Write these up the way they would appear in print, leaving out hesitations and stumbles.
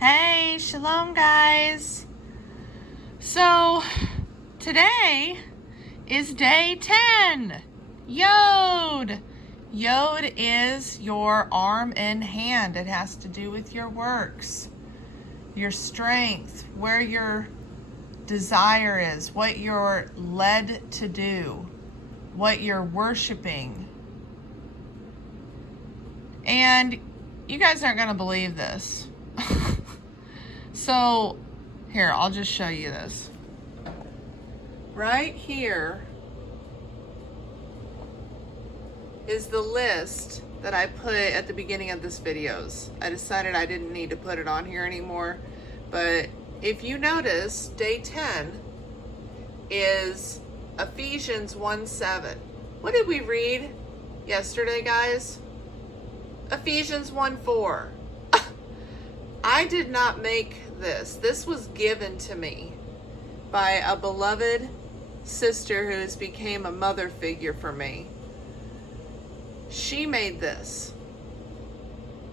Hey, shalom guys. So today is day 10. Yod. Yod is your arm and hand. It has to do with your works, your strength, where your desire is, what you're led to do, what you're worshiping. And you guys aren't going to believe this. So, here, I'll just show you this. Right here is the list that I put at the beginning of this videos. I decided I didn't need to put it on here anymore. But if you notice, day 10 is Ephesians 1:7. What did we read yesterday, guys? Ephesians 1:4. I did not make this. This was given to me by a beloved sister who has become a mother figure for me. She made this.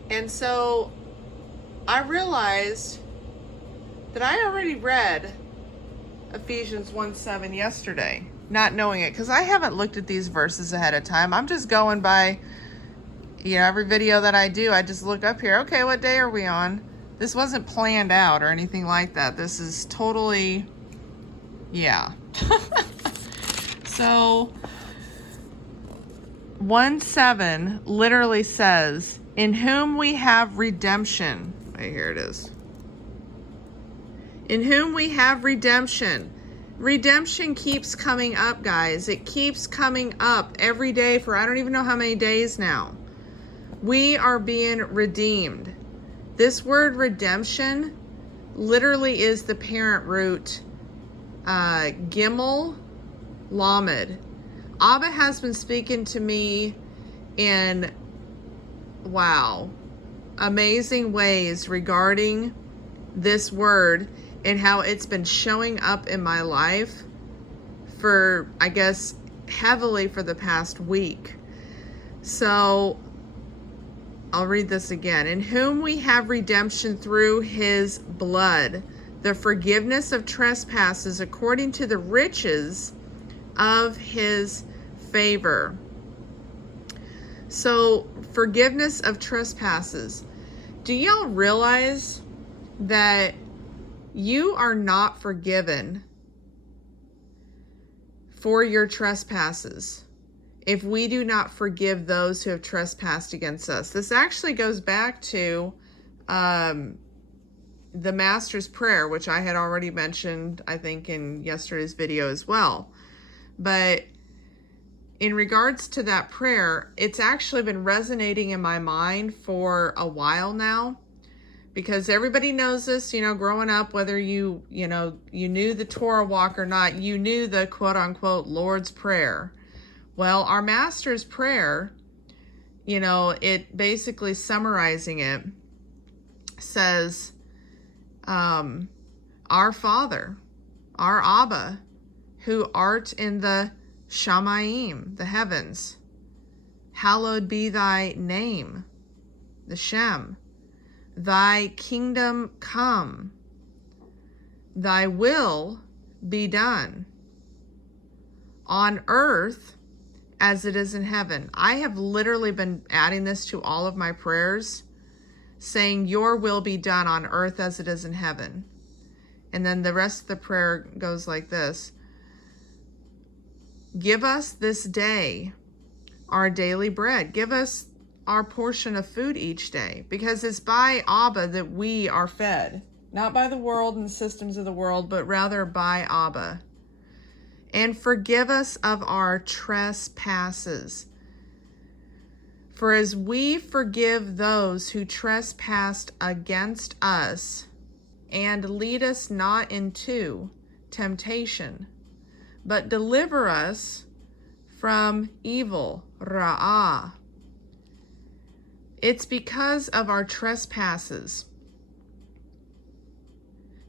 And so I realized that I already read Ephesians 1:7 yesterday, not knowing it, because I haven't looked at these verses ahead of time. I'm just going by, every video that I do, I just look up here. Okay, what day are we on? This wasn't planned out or anything like that. This is totally, So 1:7 literally says, in whom we have redemption. Right here it is. In whom we have redemption. Redemption keeps coming up, guys. It keeps coming up every day for I don't even know how many days now. We are being redeemed. This word redemption literally is the parent root, Gimel Lamed. Abba has been speaking to me in, amazing ways regarding this word and how it's been showing up in my life for, I guess, heavily for the past week. So I'll read this again. In whom we have redemption through his blood, the forgiveness of trespasses according to the riches of his favor. So, forgiveness of trespasses. Do y'all realize that you are not forgiven for your trespasses if we do not forgive those who have trespassed against us? This actually goes back to the Master's Prayer, which I had already mentioned, I think, in yesterday's video as well. But in regards to that prayer, it's actually been resonating in my mind for a while now, because everybody knows this, growing up, whether you knew the Torah walk or not, you knew the quote-unquote Lord's Prayer. Well, our Master's Prayer, it basically summarizing it says, our Father, our Abba, who art in the Shamayim, the heavens, hallowed be thy name, the Shem. Thy kingdom come, thy will be done on earth as it is in heaven. I have literally been adding this to all of my prayers, saying your will be done on earth as it is in heaven. And then the rest of the prayer goes like this. Give us this day our daily bread. Give us our portion of food each day, because it's by Abba that we are fed, not by the world and the systems of the world, but rather by Abba. And forgive us of our trespasses. For as we forgive those who trespassed against us, and lead us not into temptation, but deliver us from evil, Ra'ah. It's because of our trespasses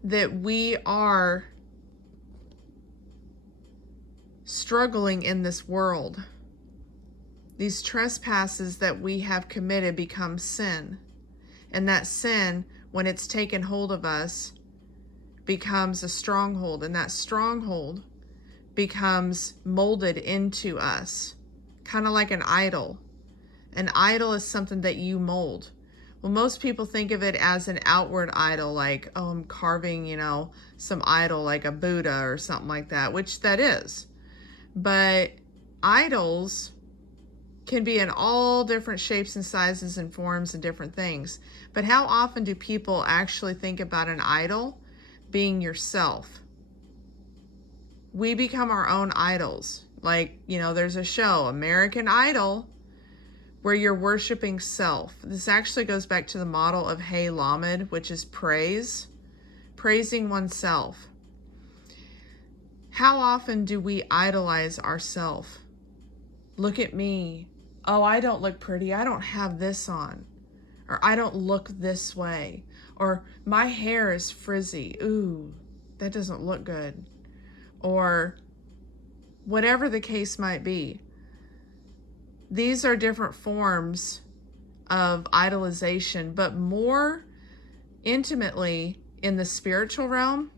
that we are struggling in this world. These trespasses that we have committed become sin. And that sin when it's taken hold of us, becomes a stronghold, and that stronghold becomes molded into us, kind of like an idol. An idol is something that you mold. Well, most people think of it as an outward idol, like, oh, I'm carving, some idol like a Buddha or something like that, which that is. But idols can be in all different shapes and sizes and forms and different things. But how often do people actually think about an idol being yourself? We become our own idols. Like, there's a show, American Idol, where you're worshiping self. This actually goes back to the model of Hey Lamed, which is praising oneself. How often do we idolize ourselves? Look at me. Oh, I don't look pretty. I don't have this on. Or I don't look this way. Or my hair is frizzy. Ooh, that doesn't look good. Or whatever the case might be. These are different forms of idolization, but more intimately in the spiritual realm,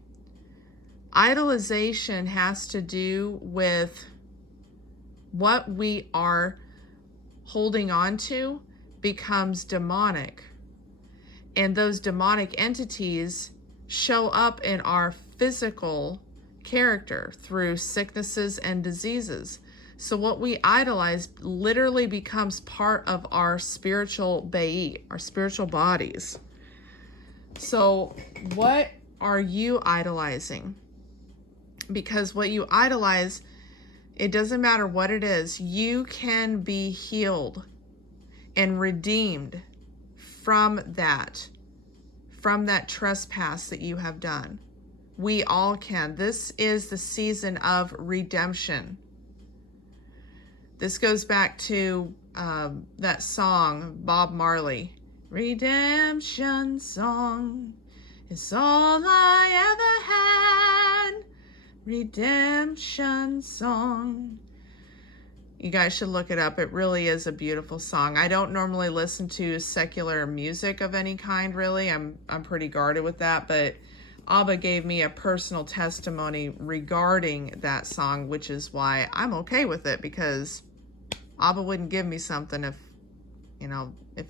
idolization has to do with what we are holding on to becomes demonic. And those demonic entities show up in our physical character through sicknesses and diseases. So what we idolize literally becomes part of our spiritual being, our spiritual bodies. So what are you idolizing? Because what you idolize, it doesn't matter what it is, you can be healed and redeemed from that trespass that you have done. We all can. This is the season of redemption. This goes back to that song, Bob Marley. Redemption song is all I ever had. Redemption song. You guys should look it up. It really is a beautiful song. I don't normally listen to secular music of any kind, really. I'm pretty guarded with that, but Abba gave me a personal testimony regarding that song, which is why I'm okay with it, because Abba wouldn't give me something if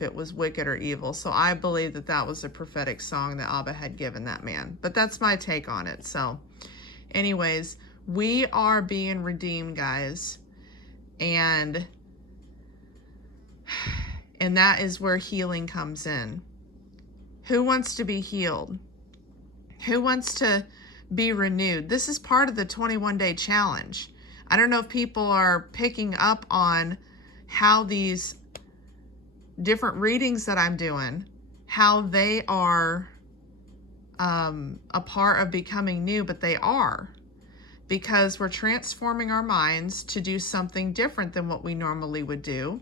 it was wicked or evil. So I believe that that was a prophetic song that Abba had given that man. But that's my take on it. So anyways, we are being redeemed, guys. And that is where healing comes in. Who wants to be healed? Who wants to be renewed? This is part of the 21-day challenge. I don't know if people are picking up on how these different readings that I'm doing, how they are a part of becoming new, but they are, because we're transforming our minds to do something different than what we normally would do.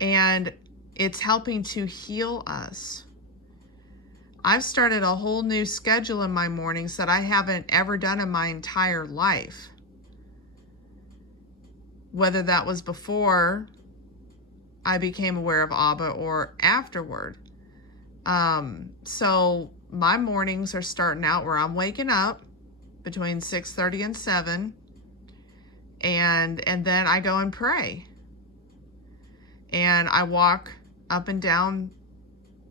And it's helping to heal us. I've started a whole new schedule in my mornings that I haven't ever done in my entire life. Whether that was before I became aware of Abba or afterward. So my mornings are starting out where I'm waking up between 6:30 and 7, and then I go and pray. And I walk up and down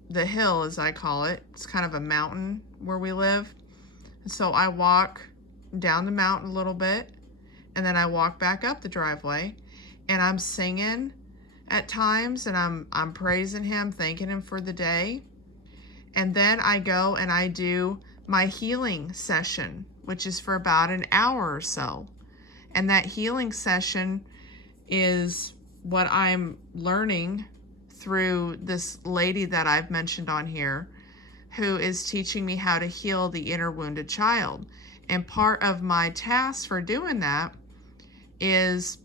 the hill, as I call it. It's kind of a mountain where we live. So I walk down the mountain a little bit, and then I walk back up the driveway, and I'm singing at times, and I'm praising him, thanking him for the day. And then I go and I do my healing session, which is for about an hour or so. And that healing session is what I'm learning through this lady that I've mentioned on here, who is teaching me how to heal the inner wounded child. And part of my task for doing that is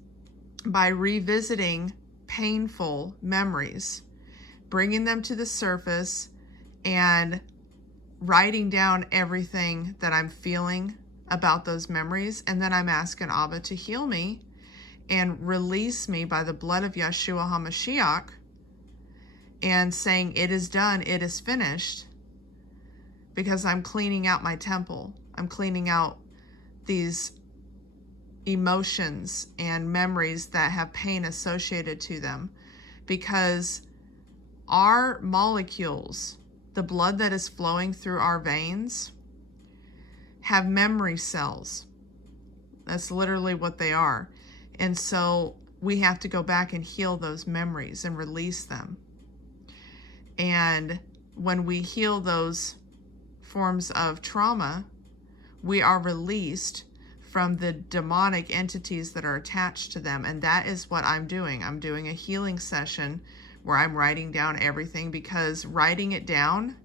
by revisiting painful memories, bringing them to the surface and writing down everything that I'm feeling about those memories. And then I'm asking Abba to heal me and release me by the blood of Yeshua HaMashiach, and saying, it is done, it is finished. because I'm cleaning out my temple. I'm cleaning out these emotions and memories that have pain associated to them, because our molecules, the blood that is flowing through our veins, have memory cells. That's literally what they are. And so we have to go back and heal those memories and release them. And when we heal those forms of trauma, we are released from the demonic entities that are attached to them. And that is what I'm doing. I'm doing a healing session where I'm writing down everything, because writing it down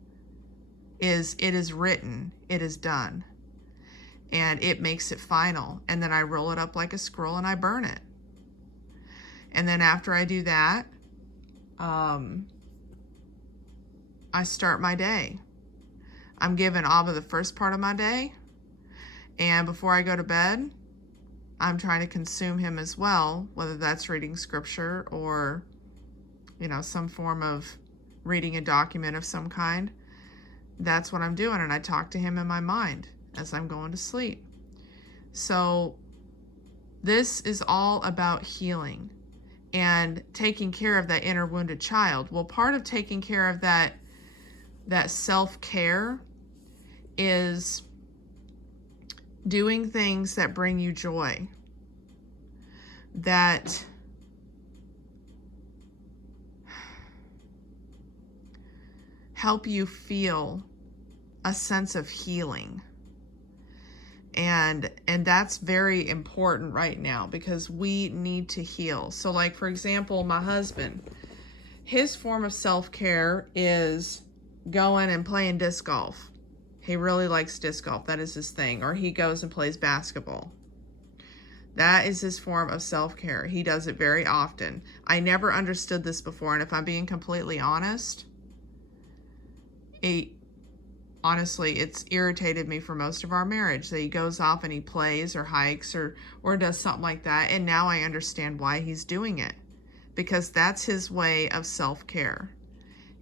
is, it is written, it is done. And it makes it final. And then I roll it up like a scroll and I burn it. And then after I do that, I start my day. I'm giving Abba the first part of my day. And before I go to bed, I'm trying to consume him as well, whether that's reading scripture or, some form of reading a document of some kind. That's what I'm doing. And I talk to him in my mind as I'm going to sleep. So this is all about healing and taking care of that inner wounded child. Well, part of taking care of that self-care is doing things that bring you joy, that help you feel a sense of healing. And that's very important right now, because we need to heal. So like, for example, my husband, his form of self-care is going and playing disc golf. He really likes disc golf. That is his thing. Or he goes and plays basketball. That is his form of self-care. He does it very often. I never understood this before. And if I'm being completely honest, honestly, it's irritated me for most of our marriage that he goes off and he plays or hikes or does something like that. And now I understand why he's doing it, because that's his way of self-care.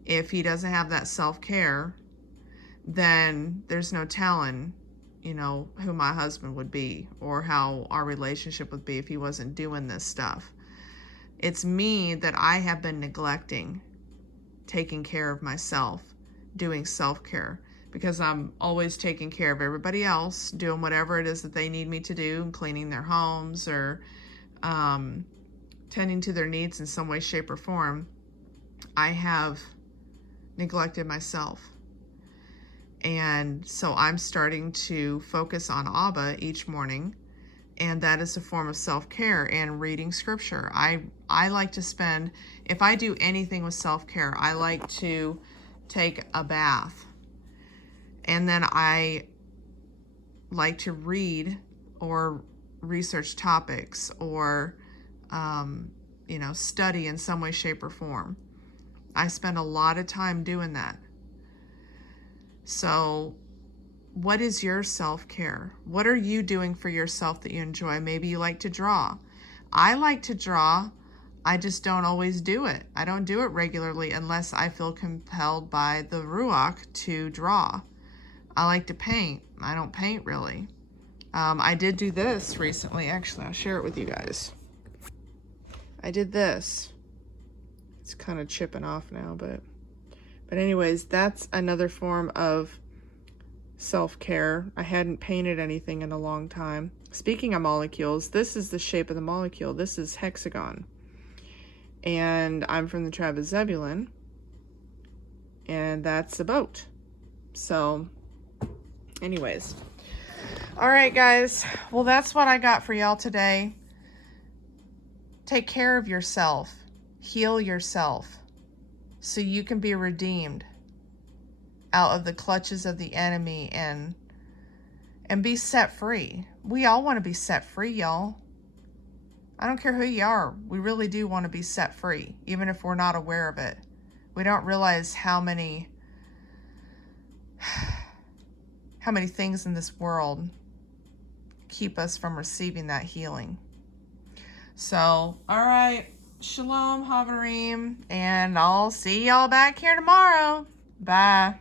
If he doesn't have that self-care, then there's no telling, who my husband would be or how our relationship would be if he wasn't doing this stuff. It's me that I have been neglecting taking care of myself, doing self-care, because I'm always taking care of everybody else, doing whatever it is that they need me to do, cleaning their homes or tending to their needs in some way, shape, or form. I have neglected myself. And so I'm starting to focus on Abba each morning, and that is a form of self-care and reading scripture. I like to spend, if I do anything with self-care, I like to take a bath. And then I like to read or research topics or, study in some way, shape, or form. I spend a lot of time doing that. So what is your self-care? What are you doing for yourself that you enjoy? Maybe you like to draw. I like to draw. I just don't always do it. I don't do it regularly unless I feel compelled by the Ruach to draw. I like to paint. I don't paint really. I did do this recently. Actually, I'll share it with you guys. I did this. It's kind of chipping off now, but anyways, that's another form of self-care. I hadn't painted anything in a long time. Speaking of molecules, this is the shape of the molecule. This is hexagon. And I'm from the tribe of Zebulun. And that's a boat. So, anyways. All right, guys. Well, that's what I got for y'all today. Take care of yourself. Heal yourself, so you can be redeemed out of the clutches of the enemy and be set free. We all want to be set free, y'all. I don't care who you are. We really do want to be set free, even if we're not aware of it. We don't realize how many things in this world keep us from receiving that healing. So, all right. Shalom, Havarim, and I'll see y'all back here tomorrow. Bye.